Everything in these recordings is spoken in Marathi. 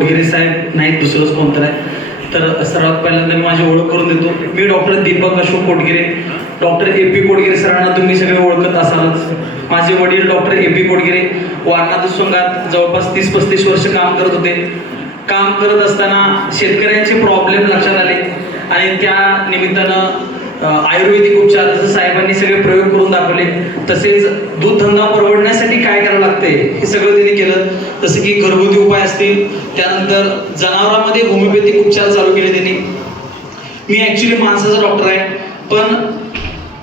कोटगिरे साहेब नाहीत, दुसरंच कोणतं आहे. तर सर्वात पहिल्यांदा मी माझी ओळख करून देतो. मी doctor Deepak Ashok Kotgire. Doctor AP Kotgire सरांना तुम्ही सगळे ओळखत असालच. माझे वडील डॉक्टर AP कोटगिरे वारणा संघात जवळपास 30-35 वर्ष काम करत होते. काम करत असताना शेतकऱ्यांचे प्रॉब्लेम लक्षात आले आणि त्या निमित्तानं आयुर्वेदिक उपचार जसं साहेबांनी सगळे प्रयोग करून दाखवले, तसेच दूध धंदा परवडण्यासाठी काय करावं लागते हे सगळं त्यांनी केलं. जसं की घरगुती उपाय असतील, त्यानंतर जनावरांमध्ये होमिओपॅथिक उपचार चालू केले त्यांनी. मी ऍक्च्युली माणसाचा डॉक्टर आहे, पण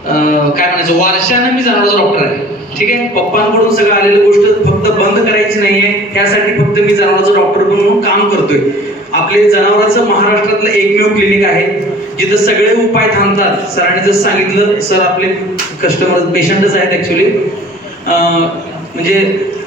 काय म्हणायचं, वारशानं मी जनावरांचा डॉक्टर आहे. ठीक आहे, पप्पांकडून सगळं आलेली गोष्ट फक्त बंद करायची नाहीये, त्यासाठी फक्त मी जनावरांचा डॉक्टर म्हणून काम करतोय. आपले जनावरांचं महाराष्ट्रातलं एकमेव क्लिनिक आहे जिथं सगळे उपाय थांबतात. सरांनी जसं सांगितलं, सर आपले कस्टमर पेशंटच आहेत ऍक्च्युली. म्हणजे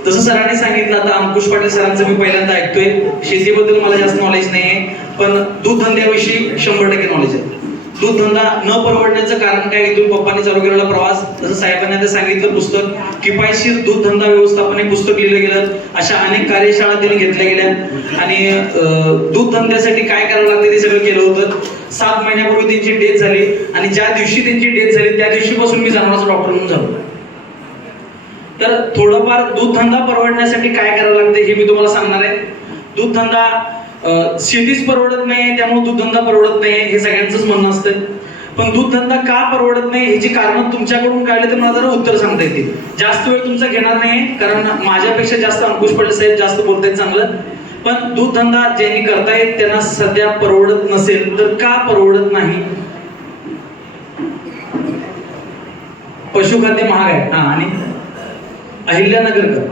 जसं सरांनी सांगितलं, आता अंकुश पाटील सरांचं मी पहिल्यांदा ऐकतोय. शेतीबद्दल मला जास्त नॉलेज नाहीये, पण दूध धंद्याविषयी 100% नॉलेज आहे. दूध धंदा न परवडण्याचं कारण काय, इथून पप्पांनी चालू केलेला प्रवास, जसं साहेबांनी आता सांगितलं, पुस्तक किफायतशीर दूध धंदा व्यवस्थापन हे पुस्तक लिहिलं गेलं. अशा अनेक कार्यशाळा त्यांनी घेतल्या गेल्या आणि दूध धंद्यासाठी काय करावं लागतं ते सगळं केलं होतं. 7 महिन्यापूर्वी त्यांची डेथ झाली आणि ज्या दिवशी त्यांची डेथ झाली त्या दिवशीपासून मी जनावरांचा डॉक्टर म्हणून झालो. तर थोडंफार दूध धंदा परवडण्यासाठी काय करावं लागतं हे मी तुम्हाला सांगणार आहे. दूध धंदा शेतीच परवडत नाही, त्यामुळे दूध धंदा परवडत नाही हे सगळ्यांचंच म्हणणं असतं. पण दूध धंदा का परवडत नाही ह्याची कारण तुमच्याकडून कळले तर मला जरा उत्तर सांगता येतील. जास्त वेळ तुमचा घेणार नाही, कारण माझ्यापेक्षा जास्त अंकुश पाटील साहेब जास्त बोलतायत चांगलं. पण दूध धंदा ज्यांनी करतायत त्यांना सध्या परवडत नसेल तर का परवडत नाही? पशुखाद्य महाग आहे. आणि अहिल्यानगरकर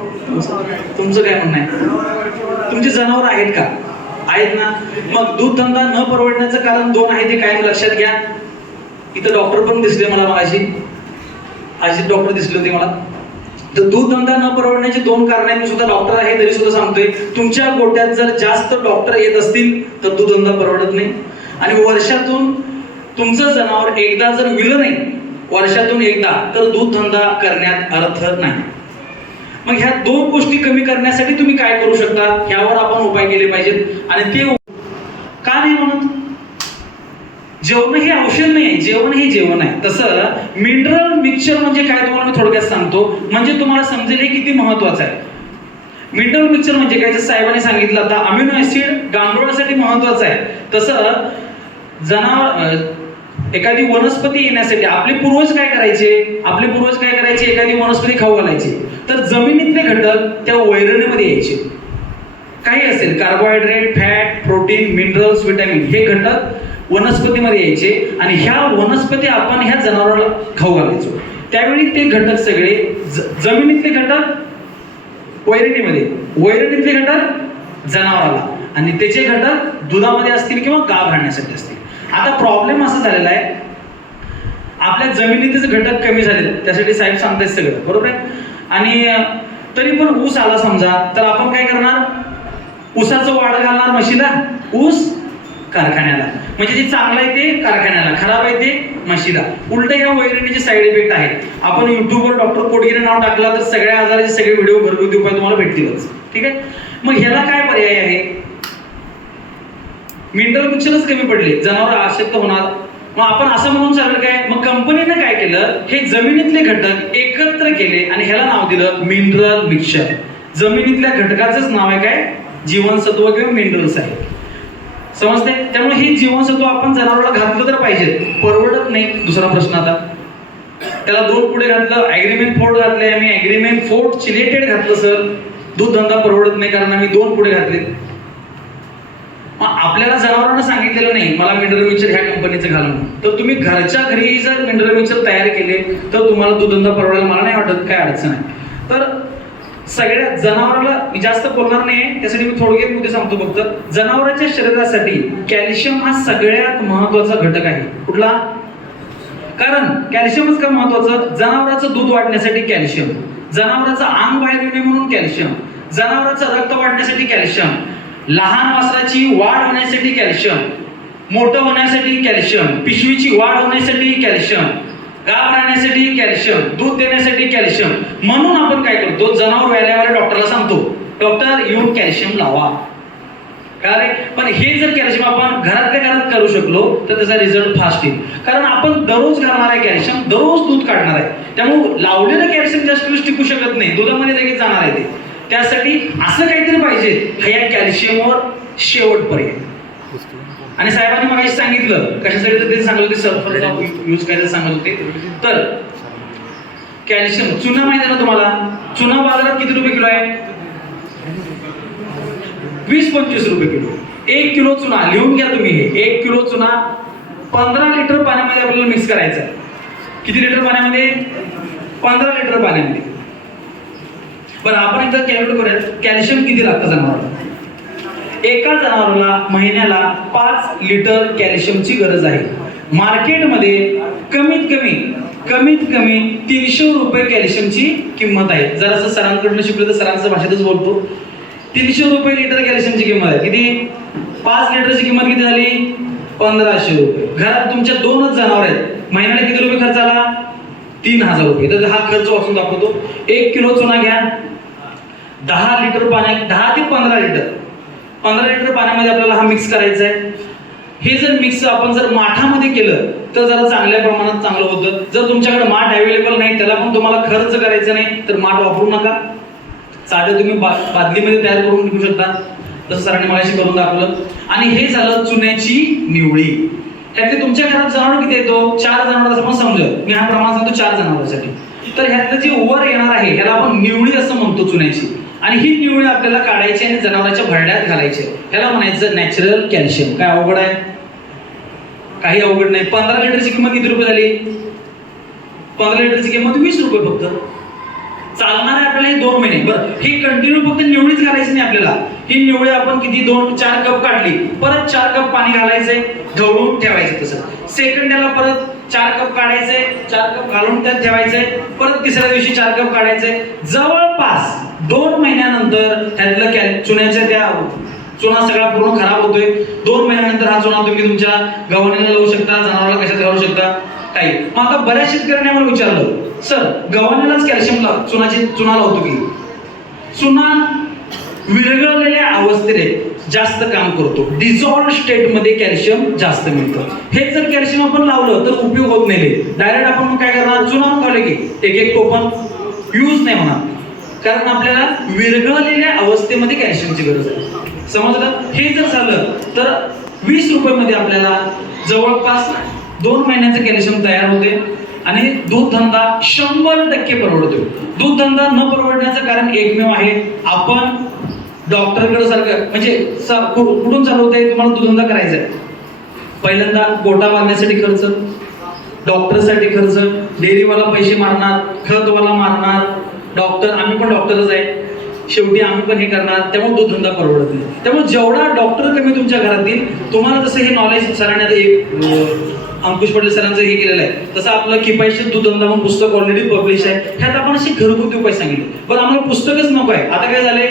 तुमचं काय म्हणणं आहे? तुमची जनावर आहेत का? आहेत ना. मग दूध धंदा न परवडण्याचं कारण 2 आहे, ते कायम लक्षात घ्या. इथं डॉक्टर पण दिसले मला मगाशी, अशी डॉक्टर दिसले होते मला. तर दूध धंदा न परवडण्याची 2 कारण आहेत. मी सुद्धा डॉक्टर आहे तरी सुद्धा सांगतोय, तुमच्या गोट्यात जर जास्त डॉक्टर येत असतील तर दूध धंदा परवडत नाही. आणि वर्षातून तुमचं जनावर एकदा जर विलं नाही, वर्षातून एकदा, तर दूध धंदा करण्यात अर्थ नाही. मग ह्या 2 गोष्टी कमी करण्यासाठी तुम्ही काय करू शकता, ह्यावर आपण उपाय केले पाहिजेत. आणि ते का नाही म्हणत, जेवण हे औषध नाही, जेवण हे जेवण आहे. तसं मिनरल मिक्सचर म्हणजे काय तुम्हाला मी थोडक्यात सांगतो, म्हणजे तुम्हाला समजेल हे किती महत्वाचं आहे. मिनरल मिक्सचर म्हणजे काय, जसं साहेबांनी सांगितलं आता अमिनो ऍसिड गांडुळासाठी महत्वाचं आहे, तसं एखादी वनस्पती येण्यासाठी आपले पूर्वज काय करायचे, एखादी वनस्पती खाऊ घालायची तर जमिनीतले घटक त्या वैरणीमध्ये यायचे. काही असेल carbohydrate, fat, protein, minerals, vitamin हे घटक वनस्पतीमध्ये यायचे आणि ह्या वनस्पती आपण ह्या जनावराला खाऊ घालायचो. त्यावेळी ते घटक सगळे जमिनीतले घटक वैरणीमध्ये, वैरणीतले घटक जनावराला आणि त्याचे घटक दुधामध्ये असतील किंवा गाभ राहण्यासाठी असतील. आता प्रॉब्लेम असा झालेला आहे, आपल्या जमिनीतच घटक कमी झाले, त्यासाठी साहेब सांगतायत सगळं बरोबर आहे. आणि तरी पण ऊस आला समजा, तर आपण काय करणार, ऊसाचं वाढ घालणार म्हशीला, ऊस कारखान्याला. म्हणजे जे चांगलं आहे ते कारखान्याला, खराब आहे ते म्हशीला. उलट या वैरणीचे साईड इफेक्ट आहेत. आपण युट्यूबवर डॉक्टर कोटगिरे नाव टाकला तर सगळ्या आजाराचे सगळे व्हिडिओ घरगुती उपाय तुम्हाला भेटतीलच. ठीक आहे, मग ह्याला काय पर्याय आहे? मिनरल मिक्सचरच कमी पडले, जनावर अशक्त होणार. मग आपण असं म्हणून चाललं काय, मग कंपनीने काय केलं, हे जमिनीतले घटक एकत्र केले आणि ह्याला नाव दिलं मिनरल मिक्सचर. जमिनीतल्या घटकाचंच नाव आहे काय, जीवनसत्व किंवा मिनरल्स आहे. समजते? त्यामुळे हे जीवनसत्व आपण जनावराला घातलं तर पाहिजे, परवडत नाही. दुसरा प्रश्न आता, त्याला 2 पुढे घातलं, ऍग्रीमेंट फोर्ट घातले आम्ही, ऍग्रीमेंट फोर्ट चिलेटेड घातलं सर, दूध धंदा परवडत नाही कारण आम्ही 2 पुढे घातले. आपल्याला जनावरांना सांगितलेलं नाही मला मिनरल मिक्सचर ह्या कंपनीचं घालून, तर तुम्ही घरच्या घरी जर मिनरल मिक्सचर तयार केले तर तुम्हाला दूध धंदा परवडायला मला नाही वाटत काय अडचण आहे. तर सगळ्या जनावराला मी जास्त बोलणार नाही, त्यासाठी मी थोडक्यात मुद्दे सांगतो फक्त. जनावरांच्या शरीरासाठी कॅल्शियम हा सगळ्यात महत्वाचा घटक आहे. कुठला? कारण कॅल्शियमच का महत्वाचं, जनावराचं दूध वाढण्यासाठी कॅल्शियम, जनावराचं अंग बाहेर येणे म्हणून कॅल्शियम, जनावराचं रक्त वाढण्यासाठी कॅल्शियम, लहान वासराची वाढ होण्यासाठी कॅल्शियम, मोठं होण्यासाठी कॅल्शियम, पिशवीची वाढ होण्यासाठी कॅल्शियम, गाभ राहण्यासाठी कॅल्शियम, दूध देण्यासाठी कॅल्शियम. म्हणून आपण काय करतो, जनावर व्यायाला डॉक्टरला सांगतो, डॉक्टर येऊन कॅल्शियम लावा. काय रे? पण हे जर कॅल्शियम आपण घरातल्या घरात करू शकलो तर त्याचा रिझल्ट फास्ट येईल. कारण आपण दररोज घालणार आहे कॅल्शियम, दररोज दूध काढणार आहे, त्यामुळे लावलेलं कॅल्शियम जास्त दिवस टिकू शकत नाही, दुधामध्ये लगेच जाणार आहे ते. त्यासाठी असं काहीतरी पाहिजे ह्या कॅल्शियमवर शेवटपर्यंत. आणि साहेबांनी मगाशी सांगितलं कशासाठी, तर ते सांगत होते सल्फरचा यूज करायला सांगत होते. तर कॅल्शियम चुना माहिती आहे ना तुम्हाला? चुना बाजारात किती रुपये किलो आहे? 20-25 रुपये किलो. 1 किलो चुना, लिहून घ्या तुम्ही, हे 1 किलो चुना 15 लिटर पाण्यामध्ये आपल्याला मिक्स करायचा आहे. किती लिटर पाण्यामध्ये? 15 लिटर पाण्यामध्ये. बरं, आपण एकदा कॅल्क्युलेट करूया कॅल्शियम किती लागतं जनावराला. एका जनावराला महिन्याला 5 लिटर कॅल्शियमची गरज आहे. मार्केटमध्ये कमीत कमी 300 रुपये कॅल्शियमची किंमत आहे. जर असं सरांकडनं शिकलं तर सरांच्या भाषेतच बोलतो, 300 रुपये लिटर कॅल्शियमची किंमत आहे. किती? 5 लिटरची किंमत किती झाली? 1500 रुपये. घरात तुमच्या 2च जनावर आहेत, महिन्याला किती रुपये खर्च आला? 3000 रुपये. तर हा खर्च वाचून दाखवतो. 1 किलो चुना घ्या, 10 लिटर पाण्यात 10 ते 15 लिटर पाण्यामध्ये आपल्याला हा मिक्स करायचा आहे. हे जर मिक्स आपण जर माठामध्ये केलं तर जरा चांगल्या प्रमाणात चांगलं होतं. जर तुमच्याकडे माठ अवेलेबल नाही, त्याला पण तुम्हाला खर्च करायचा नाही, तर माठ वापरू नका. साधं तुम्ही बादलीमध्ये तयार करून विकू शकता, तसं सरांनी मगाशी करून दाखवलं. आणि हे झालं चुन्याची निवळी. ह्यातले तुमच्या घरात जनावर किती येतो? 4 जनावर असं पण समजा, मी हा प्रमाण सांगतो 4 जनावरांसाठी. तर ह्यातलं जे वर येणार आहे ह्याला आपण निवळी असं म्हणतो, चुन्याची. आणि ही निवळी आपल्याला काढायची आणि जनावरांच्या भरड्यात घालायची. ह्याला म्हणायचं नॅचरल कॅल्शियम. काय अवघड आहे? काही अवघड नाही. 15 लिटरची किंमत किती रुपये झाली? 15 लिटरची किंमत 20 रुपये फक्त. चालणार आहे आपल्याला हे 2 महिने. बरं, हे कंटिन्यू फक्त निवळीच घालायची नाही आपल्याला. ही निवळी आपण किती 2-4 कप काढली, परत 4 कप पाणी घालायचंय, ढवळून ठेवायचं. तसं सेकंडाला परत 4 कप काढायचंय, 4 कप घालून त्यात ठेवायचंय, परत तिसऱ्या दिवशी 4 कप काढायचंय. जवळपास 2 महिन्यानंतर त्यातलं चुन्याच्या त्या चुना सगळा पूर्ण खराब होतोय. 2 महिन्यानंतर हा चुना तुम्ही तुमच्या गव्हाणीला लावू शकता, जनावराला कशात घालू शकता, काही. मग आता बऱ्याच शेतकऱ्यांनी मला विचारलं, सर गव्हाणीलाच कॅल्शियम चुना लावतो की? चुना विरघळलेल्या अवस्थेत जास्त काम करतो, डिझॉल्व्ड स्टेट मध्ये कॅल्शियम जास्त मिळतं. हे जर कॅल्शियम आपण लावलं तर उपयोग होत नाही. डायरेक्ट आपण काय करणार? चुना खावले की एक टोपण यूज नाही होणार, कारण आपल्याला विरघळलेल्या अवस्थेमध्ये कॅल्शियमची गरज आहे. समजलं? हे जर झालं तर 20 रुपयामध्ये आपल्याला जवळपास 2 महिन्याचं कॅल्शियम तयार होते. आणि दूध धंदा 100% परवडतो. दूध धंदा न परवडण्याचं कारण एकमेव आहे, आपण डॉक्टरकडे सारखं म्हणजे कुठून चालू होतंय? तुम्हाला दूध धंदा करायचा आहे, पहिल्यांदा गोटा बांधण्यासाठी खर्च, डॉक्टरसाठी खर्च, डेअरीवाला पैसे मारणार, खतवाला मारणार, डॉक्टर, आम्ही पण डॉक्टरच आहे, शेवटी आम्ही पण हे करणार, त्यामुळे दूध धंदा परवडत नाही. त्यामुळे जेवढा डॉक्टर कमी तुमच्या घरात येईल, तुम्हाला जसं हे नॉलेज सरांनी अंकुश पटेल सरांचं हे केलेलं आहे, तसं आपलं किफायतशीर दूध धंदा म्हणून पुस्तक ऑलरेडी पब्लिश आहे. ह्यात आपण अशी घरगुती उपाय सांगितले. बरं, आम्हाला पुस्तकच नको आहे. आता काय झालंय,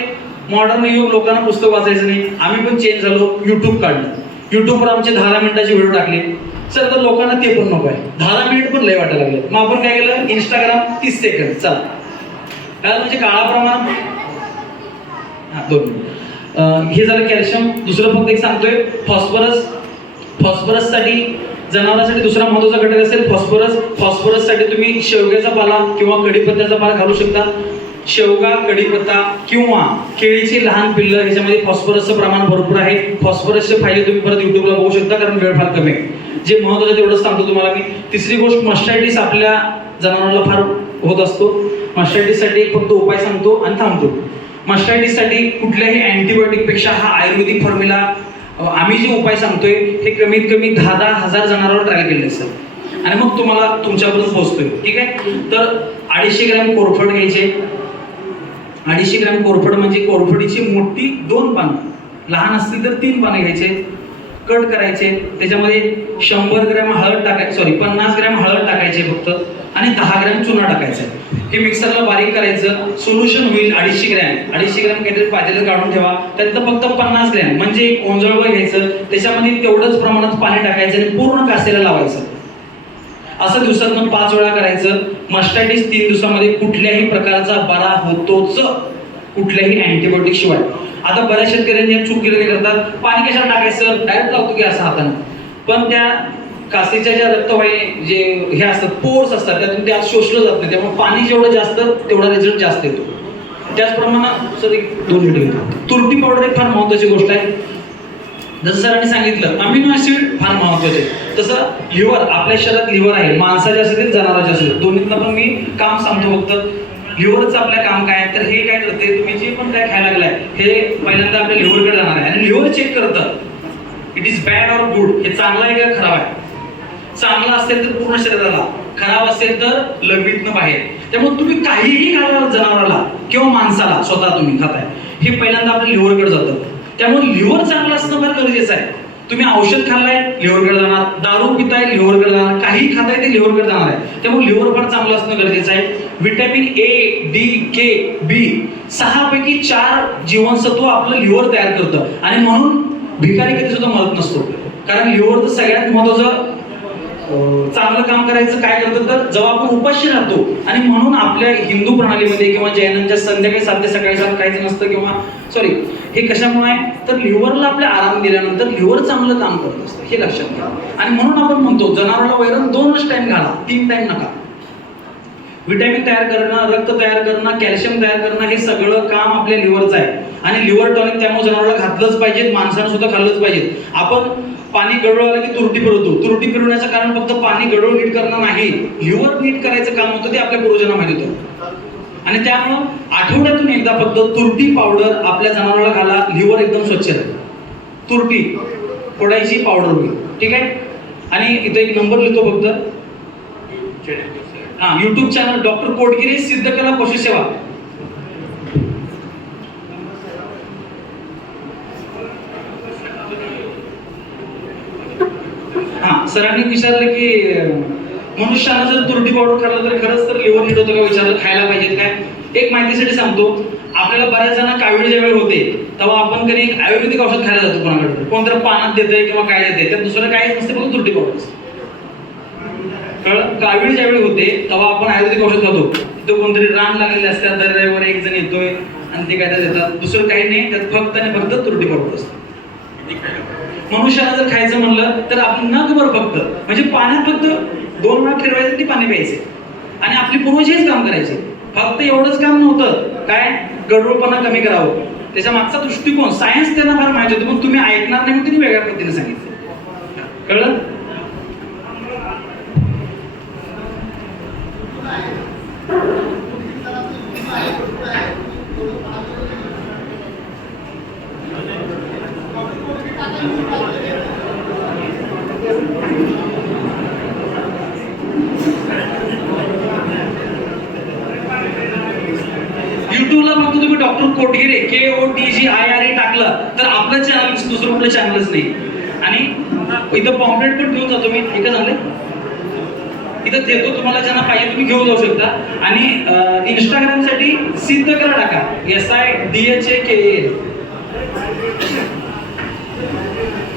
मॉडर्न युग, लोकांना पुस्तक वाचायचं नाही. आम्ही पण चेंज झालो, युट्यूब काढलं. युट्यूबवर आमचे 10 मिनिटाचे व्हिडिओ टाकले. सर तर लोकांना ते पण नको आहे, 10 मिनिट पण लय वाटायला लागले. मग आपण काय केलं, इंस्टाग्राम 30 सेकंद चला. काय म्हणजे काळाप्रमाणे 2 मिनिट. हे झालं कॅल्शियम. दुसरं फक्त एक सांगतोय, फॉस्फरस साठी जनावरांसाठी दुसरा महत्त्वाचा घटक असेल फॉस्फरस साठी तुम्ही शेवग्याचा पाला किंवा कढीपत्त्याचा पाला घालू शकता. शेवगा, कढीपत्ता किंवा केळीची लहान पिल्लं, ह्याच्यामध्ये फॉस्फरसचं प्रमाण भरपूर आहे. फॉस्फरसचे फायदे तुम्ही परत युट्यूबला बघू शकता, कारण वेळ फार कमी आहे. जे महत्त्वाचं तेवढंच सांगतो तुम्हाला मी. तिसरी गोष्ट, मस्टायटिस आपल्या जनावरांना फार होत असतो. मस्टायटिस साठी फक्त उपाय सांगतो आणि थांबतो. मस्टायटिस साठी कुठल्याही अँटीबायोटिक पेक्षा हा आयुर्वेदिक फॉर्म्युला, आम्ही जे उपाय सांगतोय हे कमीत कमी 10,000 हजार जनावरांवर ट्राय केले सर, आणि मग तुम्हाला तुमच्यापर्यंत पोहोचतोय. ठीक आहे. तर 250 ग्रॅम कोरफड घ्यायचे. 250 ग्रॅम कोरफड म्हणजे कोरफडीची मोठी 2 पानं, लहान असतील तर 3 पानं घ्यायचे, कट करायचे. त्याच्यामध्ये 100 ग्रॅम हळद टाकायची, 50 ग्रॅम हळद टाकायचे फक्त, आणि 10 ग्रॅम चुना टाकायचा. हे मिक्सरला बारीक करायचं. सोल्युशन होईल 250 ग्रॅम काहीतरी पातेलं काढून ठेवा. त्यातलं फक्त 50 ग्रॅम म्हणजे एक ओंजळवं घ्यायचं, त्याच्यामध्ये तेवढंच प्रमाणात पाणी टाकायचं आणि पूर्ण कासेला लावायचं. असं दिवसातून 5 वेळा करायचं. मस्टायटिस 3 दिवसामध्ये कुठल्याही प्रकारचा बरा होतोच. कुठल्याही अँटीबायोटिक शिवाय. आता बऱ्याच शेतकऱ्यांनी चूक केलेली करतात, पाणी कशाला टाकायचं, डायरेक्ट लावतो की असं हाताने. पण त्या कासेच्या ज्या रक्तवाहिनी जे हे असतात, पोर्स असतात, त्यातून ते आत शोषलं जात नाही. त्यामुळे पाणी जेवढं जास्त तेवढा रिझल्ट जास्त येतो. त्याचप्रमाणे सर एक 2 मिनिटं घेतो. तुरटी पावडर एक फार महत्वाची गोष्ट आहे. जसं सरांनी सांगितलं अमिनो ऍसिड फार महत्वाचे. तसं लिव्हर, आपल्या शरीरात लिव्हर आहे, माणसाचे असेल जनावरांचे असेल, दोन्हीतनं पण मी काम सांगतो. फक्त लिव्हरचं आपलं काम काय आहे, तर हे काय करते, तुम्ही जे पण काय खायला लागलाय हे पहिल्यांदा आपल्या लिव्हरकडे जाणार आहे आणि लिव्हर चेक करतं it is bad or good, हे चांगलं आहे का खराब आहे. चांगलं असेल तर पूर्ण शरीराला, खराब असेल तर लघवीतनं बाहेर. त्यामुळे तुम्ही काहीही खायला जनावराला किंवा माणसाला स्वतः तुम्ही खाताय, हे पहिल्यांदा आपल्या लिव्हरकडे जातं. त्यामुळे लिव्हर चांगलं असणं फार गरजेचं आहे. तुम्ही औषध खाल्लाय लिव्हरकडे जाणार, दारू पिताय लिव्हरकडे जाणार, काही खाताय ते लिव्हरकडे जाणार आहे. त्यामुळे लिव्हर फार चांगलं असणं गरजेचं आहे. व्हिटॅमिन ए, डी, के, बी 6 पैकी 4 जीवनसत्व आपलं लिव्हर तयार करतं आणि म्हणून भिकारी कधी सुद्धा मरत नसतो. कारण लिव्हरचं सगळ्यात महत्वाचं चांगलं काम करायचं काय करतं, तर जेव्हा आपण उपाशी राहतो आणि म्हणून आपल्या हिंदू प्रणालीमध्ये किंवा जैनांच्या संध्याकाळी 7 ते सकाळी 7 खायचं नसतं किंवा सॉरी, हे कशामुळे आहे तर लिव्हरला आपल्या आराम दिल्यानंतर लिव्हर चांगलं काम करत असतं, हे लक्षात घ्या. आणि म्हणून आपण म्हणतो जनावराला वैरण 2च टाइम घाला, 3 टाइम नका. व्हिटॅमिन तयार करणं, रक्त तयार करणं, कॅल्शियम तयार करणं, हे सगळं काम आपल्या लिव्हरचं आहे. आणि लिव्हर टॉनिक त्यामुळे जनावराला घातलंच पाहिजे, माणसानं सुद्धा खाल्लंच पाहिजे. आपण पाणी गढूळ आलं की तुरटी फिरवतो. तुरटी फिरवण्याचं कारण फक्त पाणी गढूळ नीट करणं नाही, लिव्हर नीट करायचं काम होतं, ते आपल्या पूर्वजांना माहिती होतं. आणि त्यामुळं आठवड्यातून एकदा फक्त तुरटी पावडर आपल्या जनावराला घाला, लिव्हर एकदम स्वच्छ राहील. तुरटी फोडायची, पावडर होईल, ठीक आहे. आणि इथं एक नंबर लिहितो फक्त, YouTube चॅनल डॉक्टर कोटगिरे सिद्धकला पशुसेवा. सरांनी विचारलं की मनुष्यानं जर तुरटी पावडर खाल्लं तर खरंच तर लिव्हर नीट होतं का विचारलं, खायला पाहिजे काय. एक माहितीसाठी सांगतो, आपल्याला बऱ्याच जण कावीळ ज्यावेळी होते तेव्हा आपण कधी आयुर्वेदिक औषध खायला जातो कोणाकडे, कोणतरी पानात देते किंवा काय देते, त्यात दुसरं काय नसते, फक्त तुरटी पावडर असते. कावीळ ज्यावेळी होते तेव्हा आपण आयुर्वेदिक औषध खातो, तिथं कोणतरी रान लागलेले असतात, दर रविवार एक जण येतोय आणि ते काय देतात, दुसरं काही नाही, त्यात फक्त आणि फक्त तुरटी पावडर असते. मनुष्याला जर खायचं म्हणलं तर आपण नगभर फक्त म्हणजे पाण्यात फक्त 2 वेळा फिरवायचं, ते पाणी प्यायचे. आणि आपली पूर्वज हेच काम करायचे, फक्त एवढंच काम नव्हतं काय, गढूळपणा कमी करावं. त्याच्या मागचा दृष्टिकोन सायन्स त्यांना फार माहिती होतं, पण तुम्ही ऐकणार नाही, म्हणून वेगळ्या पद्धतीने सांगितलं. कळलं. युट्यूबला फक्त तुम्ही डॉक्टर कोटगिरे KOTGIRE टाकलं तर आपलं चॅनल, दुसरं कुठलं चॅनलच नाही. आणि इथं पॉम्पलेट पण घेऊन जातो मी, एकच आणलंय इथं देतो तुम्हाला, ज्यांना पाहिजे तुम्ही घेऊन जाऊ शकता. आणि इंस्टाग्रामसाठी सिद्धकला टाका, SIDHAKA.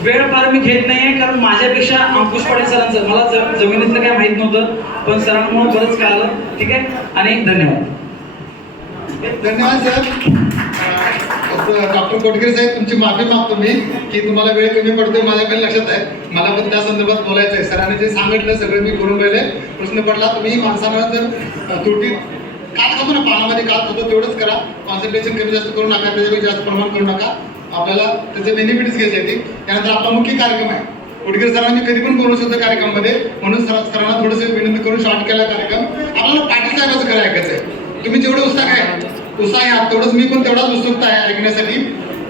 वेळ फार मी घेत नाहीये कारण माझ्यापेक्षा अंकुश पाटील सरांचं मला जमिनीतलं काय माहित नव्हतं, पण सरांमुळे बरंच कळालं, ठीक आहे. आणि धन्यवाद. धन्यवाद सर. डॉक्टर कोटगिरे साहेब, तुमची माफी मागतो मी की तुम्हाला वेळ कमी पडतोय, माझ्याकडे लक्षात आहे. मला पण त्या संदर्भात बोलायचं आहे. सरांनी जे सांगितलं सगळं मी करून राहिले. प्रश्न पडला, तुम्ही माणसाला जर तुरटी कात खातो ना, पानामध्ये कात खातो तेवढंच करा, कॉन्सन्ट्रेशन कमी जास्त करू नका, त्याच्यापेक्षा जास्त प्रमाण करू नका. आपल्याला त्याचे बेनिफिट्स घ्यायचे येतील. त्यानंतर आपला मुख्य कार्यक्रम आहे. कोटगिरे सरांनी कधी पण बोलू शकतो कार्यक्रमामध्ये, म्हणून सरांना थोडंसं विनंती करून शॉर्ट केला कार्यक्रम. आपल्याला पाटील साहेबांचं खरं ऐकायचं आहे. तुम्ही जेवढं उत्साह आहे तेवढंच मी पण तेवढाच उत्सुकता आहे ऐकण्यासाठी.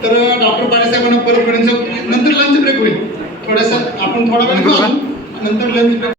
तर डॉक्टर पाटील साहेबांना परत नंतर लंच ब्रेक होईल, थोडंसं आपण थोडा वेळ घेऊ, नंतर लंच ब्रेक.